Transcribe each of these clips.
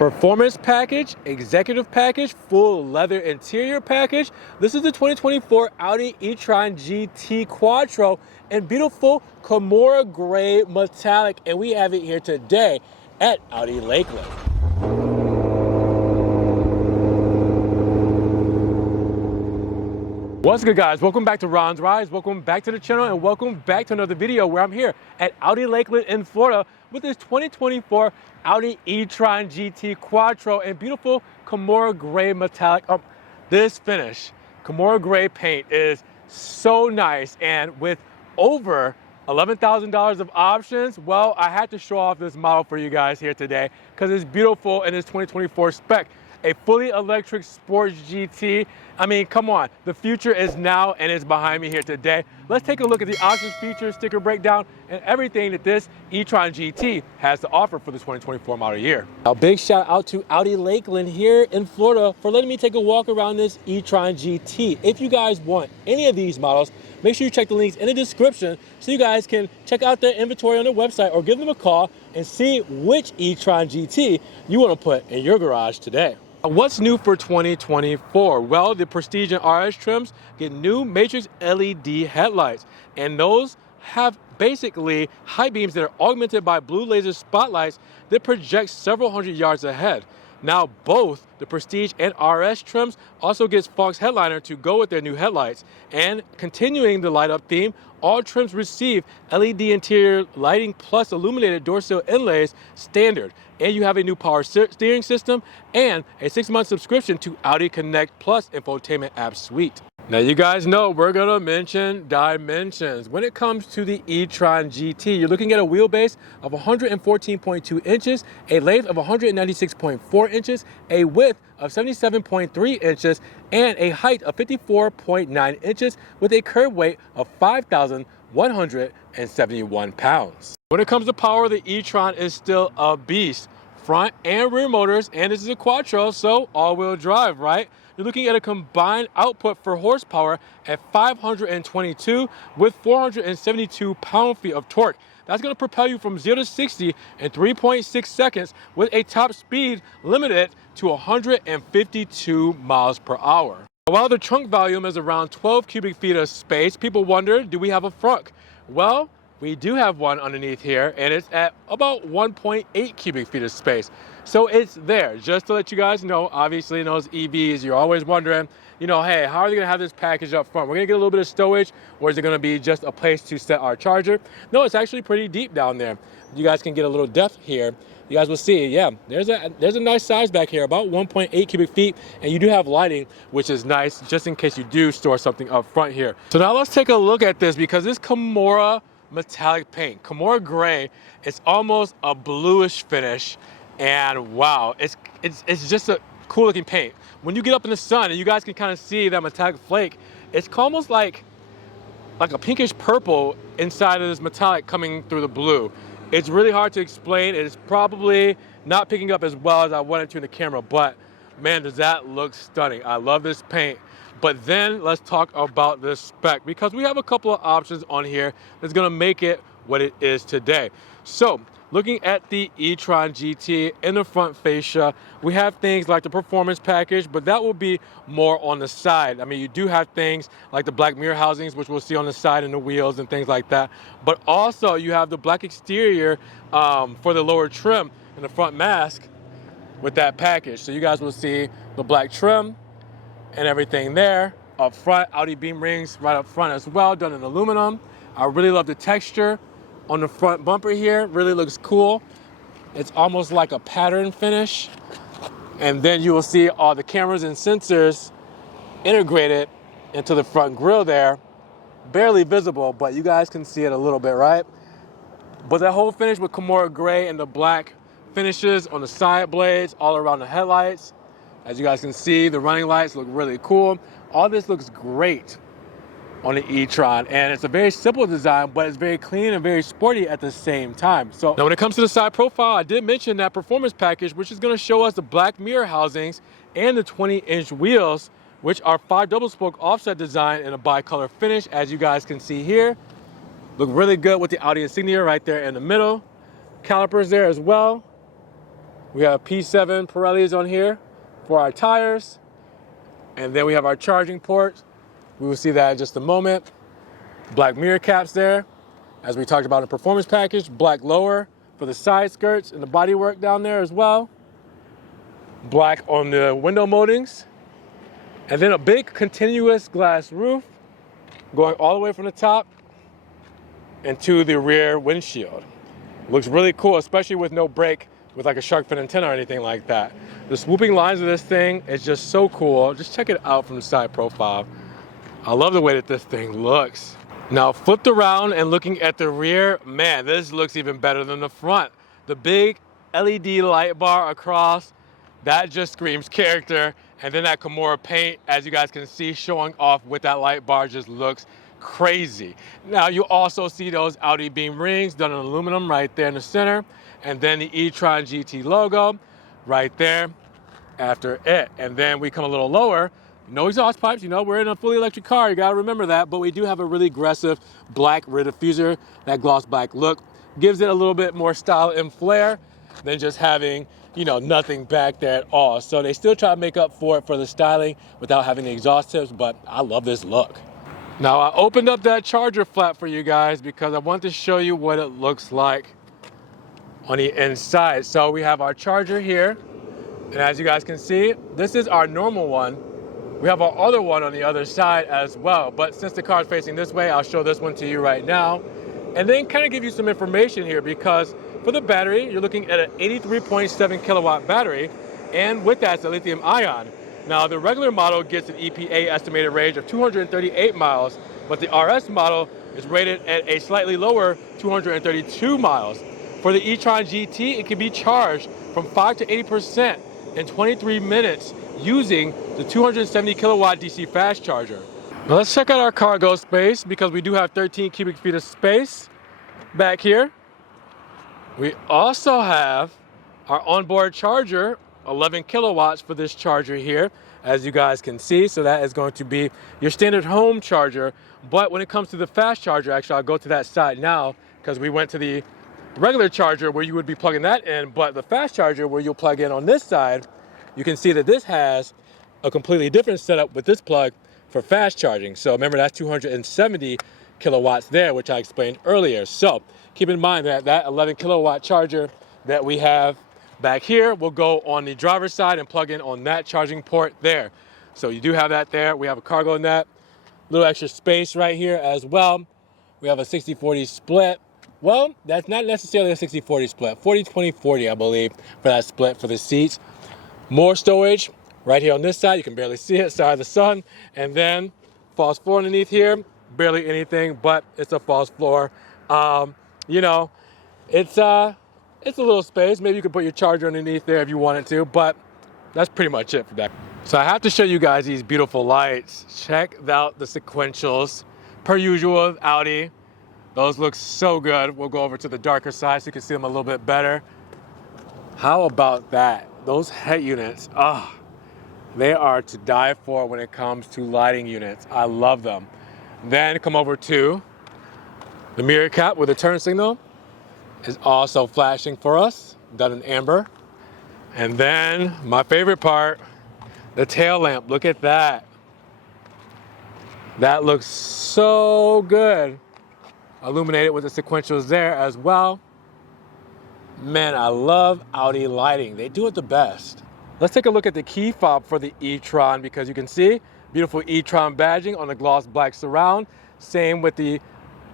Performance package, executive package, full leather interior package. This is the 2024 Audi e-tron GT Quattro in beautiful Kemora gray metallic, and we have it here today at Audi Lakeland. What's good, guys? Welcome back to Ron's Rides. Welcome back to the channel, and welcome back to another video where I'm here at Audi Lakeland in Florida with this 2024 Audi e-tron GT Quattro in beautiful Kemora gray metallic. This finish, Kemora gray paint, is so nice, and with over $11,000 of options, well, I had to show off this model for you guys here today because it's beautiful in this 2024 spec. A fully electric sports GT. I mean, come on, the future is now and it's behind me here today. Let's take a look at the options, features, sticker breakdown, and everything that this e-tron GT has to offer for the 2024 model year. A big shout out to Audi Lakeland here in Florida for letting me take a walk around this e-tron GT. If you guys want any of these models, make sure you check the links in the description so you guys can check out their inventory on their website or give them a call and see which e-tron GT you want to put in your garage today. What's new for 2024? Well, the Prestige and RS trims get new Matrix LED headlights, and those have basically high beams that are augmented by blue laser spotlights that project several hundred yards ahead. Now, both the Prestige and RS trims also gets Fox headliner to go with their new headlights. And continuing the light up theme, all trims receive LED interior lighting plus illuminated door sill inlays standard. And you have a new power steering system and a 6-month subscription to Audi Connect Plus infotainment app suite. Now, you guys know we're gonna mention dimensions. When it comes to the e-tron GT, you're looking at a wheelbase of 114.2 inches, a length of 196.4 inches, a width of 77.3 inches, and a height of 54.9 inches with a curb weight of 5,171 pounds. When it comes to power, the e-tron is still a beast. Front and rear motors, and this is a Quattro, so all-wheel drive, right? You're looking at a combined output for horsepower at 522 with 472 pound-feet of torque. That's going to propel you from 0 to 60 in 3.6 seconds with a top speed limited to 152 miles per hour. While the trunk volume is around 12 cubic feet of space, people wonder, do we have a frunk? Well, we do have one underneath here, and it's at about 1.8 cubic feet of space. So it's there, just to let you guys know. Obviously in those EVs, you're always wondering, you know, hey, how are they gonna have this package up front? We're gonna get a little bit of stowage, or is it gonna be just a place to set our charger? No, it's actually pretty deep down there. You guys can get a little depth here. You guys will see, yeah, there's a nice size back here, about 1.8 cubic feet, and you do have lighting, which is nice, just in case you do store something up front here. So now let's take a look at this, because this Kemora metallic paint, Kemora gray, it's almost a bluish finish, and wow, it's just a cool looking paint. When you get up in the sun and you guys can kind of see that metallic flake, it's almost like a pinkish purple inside of this metallic coming through the blue. It's really hard to explain. It's probably not picking up as well as I wanted to in the camera, but man, does that look stunning. I love this paint. But then let's talk about this spec, because we have a couple of options on here that's gonna make it what it is today. So looking at the e-tron GT in the front fascia, we have things like the performance package, but that will be more on the side. I mean, you do have things like the black mirror housings, which we'll see on the side and the wheels and things like that. But also you have the black exterior for the lower trim and the front mask with that package. So you guys will see the black trim and everything there. Up front, Audi beam rings right up front as well, done in aluminum. I really love the texture on the front bumper here, really looks cool. It's almost like a pattern finish. And then you will see all the cameras and sensors integrated into the front grille there. Barely visible, but you guys can see it a little bit, right? But that whole finish with Kemora gray and the black finishes on the side blades, all around the headlights. As you guys can see, the running lights look really cool. All this looks great on the e-tron, and it's a very simple design, but it's very clean and very sporty at the same time. So now when it comes to the side profile, I did mention that performance package, which is going to show us the black mirror housings and the 20-inch wheels, which are 5 double spoke offset design in a bicolor finish, as you guys can see here. Look really good with the Audi insignia right there in the middle. Calipers there as well. We have P7 Pirellis on here for our tires. And then we have our charging port. We will see that in just a moment. Black mirror caps there. As we talked about in the performance package, black lower for the side skirts and the bodywork down there as well. Black on the window moldings. And then a big continuous glass roof going all the way from the top into the rear windshield. Looks really cool, especially with no brake, with like a shark fin antenna or anything like that. The swooping lines of this thing is just so cool. Just check it out from the side profile. I love the way that this thing looks. Now flipped around and looking at the rear, man, this looks even better than the front. The big LED light bar across, that just screams character. And then that Kemora paint, as you guys can see, showing off with that light bar just looks crazy. Now you also see those Audi beam rings done in aluminum right there in the center. And then the e-tron GT logo right there after it. And then we come a little lower, no exhaust pipes, you know, we're in a fully electric car, you gotta remember that, but we do have a really aggressive black rear diffuser. That gloss black look gives it a little bit more style and flair than just having, you know, nothing back there at all. So they still try to make up for it for the styling without having the exhaust tips, but I love this look. Now I opened up that charger flap for you guys because I want to show you what it looks like on the inside. So we have our charger here, and as you guys can see, this is our normal one. We have our other one on the other side as well, but since the car is facing this way, I'll show this one to you right now, and then kind of give you some information here, because for the battery, you're looking at an 83.7 kilowatt battery, and with that, it's a lithium ion. Now, the regular model gets an EPA estimated range of 238 miles, but the RS model is rated at a slightly lower 232 miles. For the e-tron GT, it can be charged from 5 to 80% in 23 minutes using the 270 kilowatt DC fast charger. Now let's check out our cargo space, because we do have 13 cubic feet of space back here. We also have our onboard charger, 11 kilowatts for this charger here, as you guys can see. So that is going to be your standard home charger. But when it comes to the fast charger, actually I'll go to that side now, because we went to the regular charger where you would be plugging that in, but the fast charger where you'll plug in on this side, you can see that this has a completely different setup with this plug for fast charging. So remember, that's 270 kilowatts there, which I explained earlier. So keep in mind that that 11 kilowatt charger that we have back here will go on the driver's side and plug in on that charging port there. So you do have that there. We have a cargo net, little extra space right here as well. We have a 60-40 split. Well, that's not necessarily a 60-40 split, 40-20-40, I believe, for that split for the seats. More storage right here on this side. You can barely see it, sorry, the sun. And then false floor underneath here, barely anything, but it's a false floor. You know, it's a little space. Maybe you could put your charger underneath there if you wanted to, but that's pretty much it for that. So I have to show you guys these beautiful lights. Check out the sequentials. Per usual with Audi, those look so good. We'll go over to the darker side so you can see them a little bit better. How about that? Those head units, they are to die for when it comes to lighting units. I love them. Then come over to the mirror cap with a turn signal is also flashing for us, done in amber. And then my favorite part, the tail lamp. Look at that. That looks so good. Illuminated with the sequentials there as well. Man, I love Audi lighting. They do it the best. Let's take a look at the key fob for the e-tron, because you can see beautiful e-tron badging on the gloss black surround. Same with the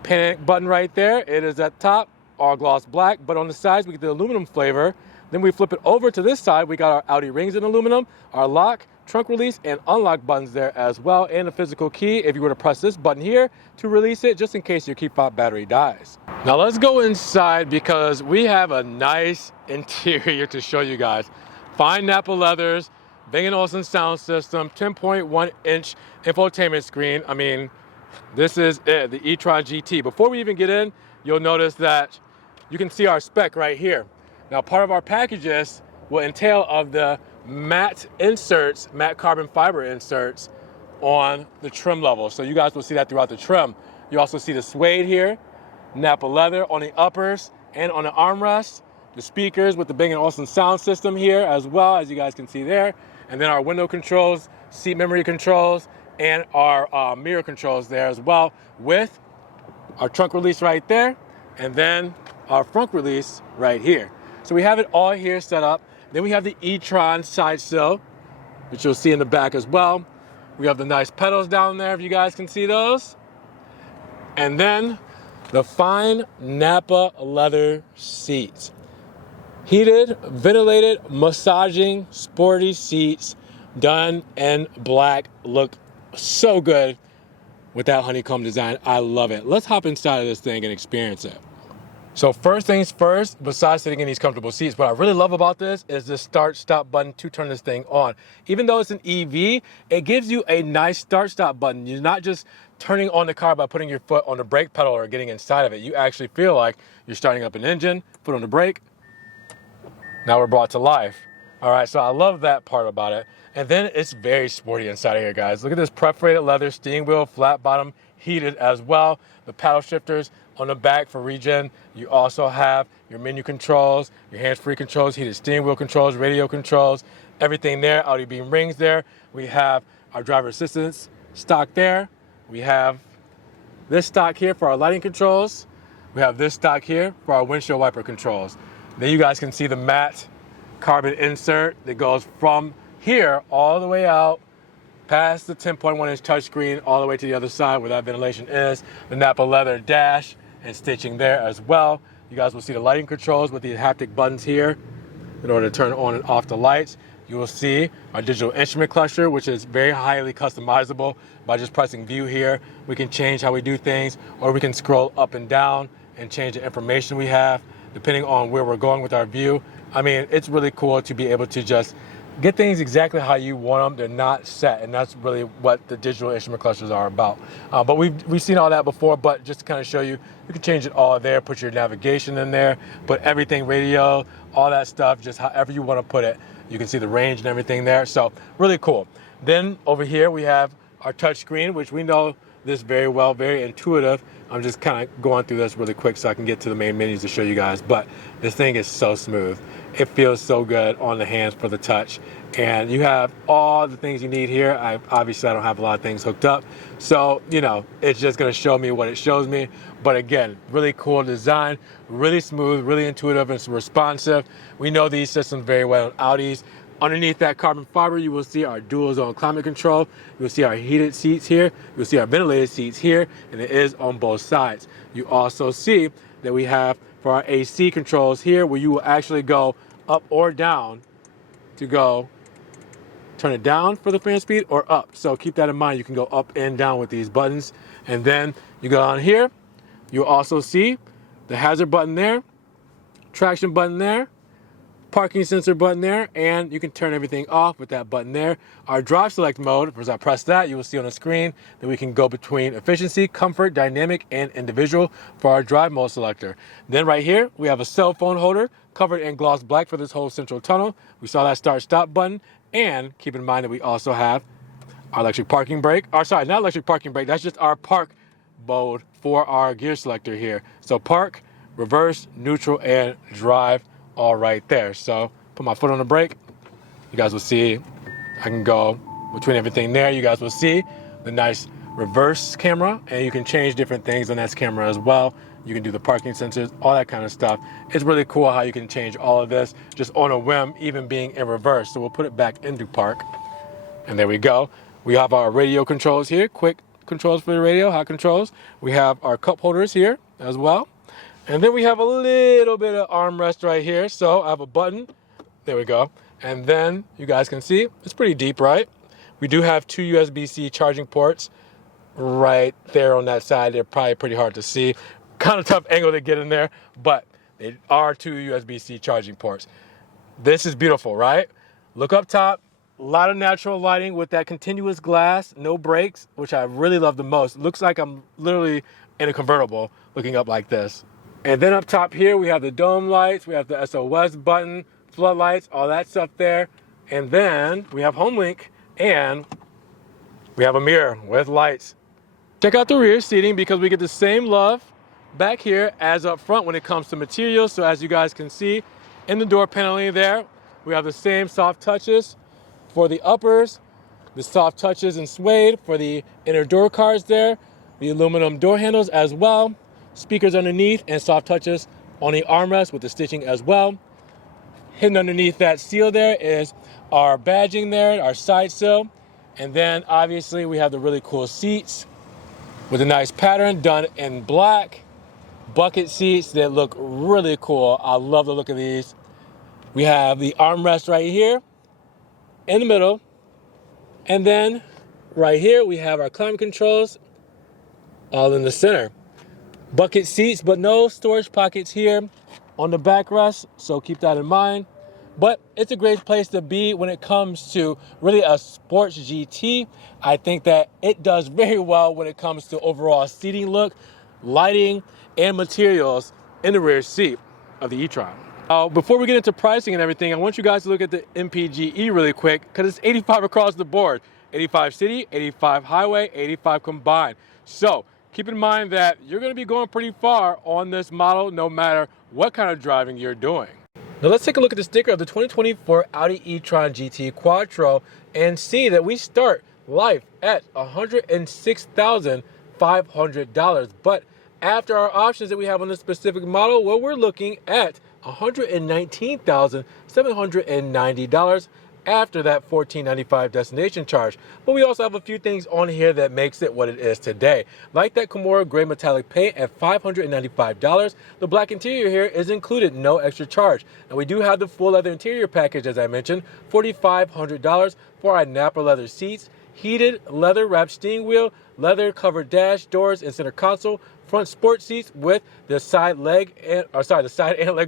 panic button right there. It is at top, all gloss black, but on the sides we get the aluminum flavor. Then we flip it over to this side. We got our Audi rings in aluminum, our lock, trunk release, and unlock buttons there as well, and a physical key if you were to press this button here to release it, just in case your key fob battery dies. Now let's go inside, because we have a nice interior to show you guys. Fine Napa leathers, Bang & Olufsen sound system, 10.1 inch infotainment screen. I mean, this is it, the e-tron GT. Before we even get in, you'll notice that you can see our spec right here. Now, part of our packages will entail of the matte inserts, matte carbon fiber inserts on the trim level. So you guys will see that throughout the trim. You also see the suede here, Napa leather on the uppers and on the armrest. the speakers with the Bang & Olufsen sound system here as well, as you guys can see there. And then our window controls, seat memory controls, and our mirror controls there as well, with our trunk release right there, and then our front release right here. So we have it all here set up. Then we have the e-tron side sill, which you'll see in the back as well. We have the nice pedals down there, if you guys can see those. And then the fine Napa leather seats. Heated, ventilated, massaging, sporty seats done in black. Look so good with that honeycomb design. I love it. Let's hop inside of this thing and experience it. So first things first, besides sitting in these comfortable seats, what I really love about this is the start-stop button to turn this thing on. Even though it's an EV, it gives you a nice start-stop button. You're not just turning on the car by putting your foot on the brake pedal or getting inside of it. You actually feel like you're starting up an engine, foot on the brake. Now we're brought to life. All right, so I love that part about it. And then it's very sporty inside of here, guys. Look at this perforated leather steering wheel, flat bottom, heated as well. The paddle shifters on the back for regen. You also have your menu controls, your hands-free controls, heated steering wheel controls, radio controls, everything there. Audi beam rings there. We have our driver assistance stock there. We have this stock here for our lighting controls. We have this stock here for our windshield wiper controls. Then you guys can see the matte carbon insert that goes from here all the way out past the 10.1 inch touchscreen all the way to the other side where that ventilation is. The Napa leather dash and stitching there as well. You guys will see the lighting controls with the haptic buttons here in order to turn on and off the lights. You will see our digital instrument cluster, which is very highly customizable. By just pressing view here, we can change how we do things, or we can scroll up and down and change the information we have depending on where we're going with our view. I mean, it's really cool to be able to just get things exactly how you want them. They're not set, and that's really what the digital instrument clusters are about. But we've seen all that before, but just to kind of show you, you can change it all there, put your navigation in there, put everything, radio, all that stuff, just however you want to put it. You can see the range and everything there, so really cool. Then over here we have our touch screen, which we know this very well, very intuitive. I'm just kind of going through this really quick so I can get to the main menus to show you guys, but this thing is so smooth. It feels so good on the hands for the touch, and you have all the things you need here. Obviously I don't have a lot of things hooked up, so you know, it's just going to show me what it shows me. But again, really cool design, really smooth, really intuitive, and responsive. We know these systems very well on Audis. Underneath that carbon fiber, you will see our dual zone climate control. You'll see our heated seats here. You'll see our ventilated seats here, and it is on both sides. You also see that we have for our AC controls here, where you will actually go up or down to go turn it down for the fan speed or up. So keep that in mind. You can go up and down with these buttons. And then you go on here, you'll also see the hazard button there, traction button there, parking sensor button there, and you can turn everything off with that button there. Our drive select mode, as I press that, you will see on the screen that we can go between efficiency, comfort, dynamic, and individual for our drive mode selector. Then right here, we have a cell phone holder covered in gloss black for this whole central tunnel. We saw that start stop button, and keep in mind that we also have our electric parking brake. Or sorry, not electric parking brake, that's just our park mode for our gear selector here. So park, reverse, neutral, and drive all right there. So put my foot on the brake. You guys will see I can go between everything there. You guys will see the nice reverse camera, and you can change different things on that camera as well. You can do the parking sensors, all that kind of stuff. It's really cool how you can change all of this just on a whim, even being in reverse. So we'll put it back into park. And there we go. We have our radio controls here, quick controls for the radio, hot controls. We have our cup holders here as well. And then we have a little bit of armrest right here. So I have a button. There we go. And then you guys can see it's pretty deep, right? We do have two USB-C charging ports right there on that side. They're probably pretty hard to see. Kind of tough angle to get in there, but they are two USB-C charging ports. This is beautiful, right? Look up top. A lot of natural lighting with that continuous glass, no brakes, which I really love the most. It looks like I'm literally in a convertible looking up like this. And then up top here, we have the dome lights, we have the SOS button, floodlights, all that stuff there. And then we have HomeLink, and we have a mirror with lights. Check out the rear seating because we get the same love back here as up front when it comes to materials. So as you guys can see, In the door paneling there, we have the same soft touches for the uppers, the soft touches in suede for the inner door cards there, the aluminum door handles as well, speakers underneath, and soft touches on the armrest with the stitching as well. Hidden underneath that seal there is our badging there, our side sill, and then obviously we have the really cool seats with a nice pattern done in black. Bucket seats that look really cool. I love the look of these. We have the armrest right here in the middle, and then right here we have our climate controls all in the center. Bucket seats, but no storage pockets here on the backrest, so keep that in mind. But it's a great place to be when it comes to really a sports GT. I think that it does very well when it comes to overall seating look, lighting, and materials in the rear seat of the e-tron. Before we get into pricing and everything, I want you guys to look at the MPGe really quick, because it's 85 across the board. 85 city, 85 highway, 85 combined. So keep in mind that you're going to be going pretty far on this model no matter what kind of driving you're doing. Now let's take a look at the sticker of the 2024 Audi e-tron GT Quattro and see that we start life at $106,500. But after our options that we have on this specific model, well, we're looking at $119,790 after that $1,495 destination charge. But we also have a few things on here that makes it what it is today. Like that Kemora gray metallic paint at $595. The black interior here is included, no extra charge. And we do have the full leather interior package, as I mentioned, $4,500 for our Napa leather seats, heated leather wrapped steering wheel, leather covered dash, doors, and center console, front sport seats with the side and leg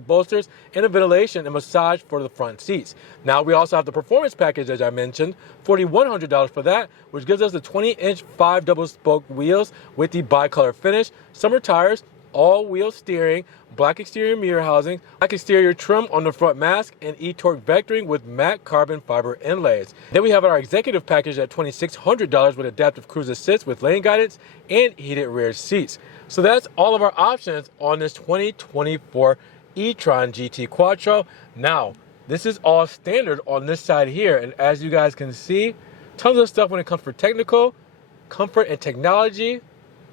bolsters, and a ventilation and massage for the front seats. Now we also have the performance package, as I mentioned, $4,100 for that, which gives us the 20-inch 5 double spoke wheels with the bicolor finish, summer tires, all-wheel steering, black exterior mirror housing, black exterior trim on the front mask, and e-torque vectoring with matte carbon fiber inlays. Then we have our executive package at $2,600 with adaptive cruise assist with lane guidance and heated rear seats. So that's all of our options on this 2024 e-tron GT Quattro. Now, this is all standard on this side here, and as you guys can see, tons of stuff when it comes for technical, comfort and technology,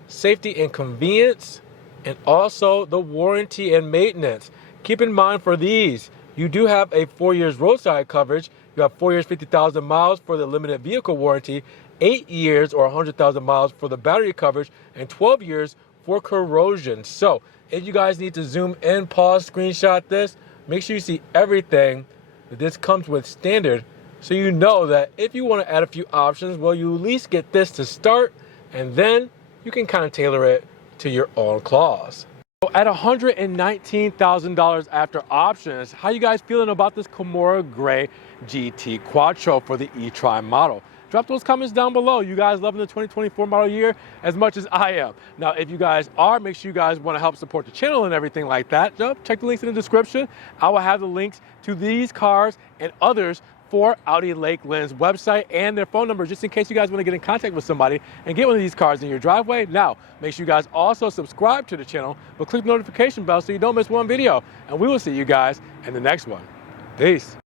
safety and convenience, and also the warranty and maintenance. Keep in mind for these, you do have a 4 years roadside coverage. You have 4 years, 50,000 miles for the limited vehicle warranty, 8 years or 100,000 miles for the battery coverage, and 12 years for corrosion. So if you guys need to zoom in, pause, screenshot this, make sure you see everything that this comes with standard, so you know that if you want to add a few options, well, you at least get this to start, and then you can kind of tailor it to your own claws. So at $119,000 after options, how you guys feeling about this Kemora Gray GT Quattro for the e-tron model? Drop those comments down below. You guys loving the 2024 model year as much as I am. Now, if you guys are, make sure you guys want to help support the channel and everything like that. Check the links in the description. I will have the links to these cars and others for Audi Lakeland's website and their phone number, just in case you guys want to get in contact with somebody and get one of these cars in your driveway. Now, make sure you guys also subscribe to the channel, but click the notification bell so you don't miss one video. And we will see you guys in the next one. Peace.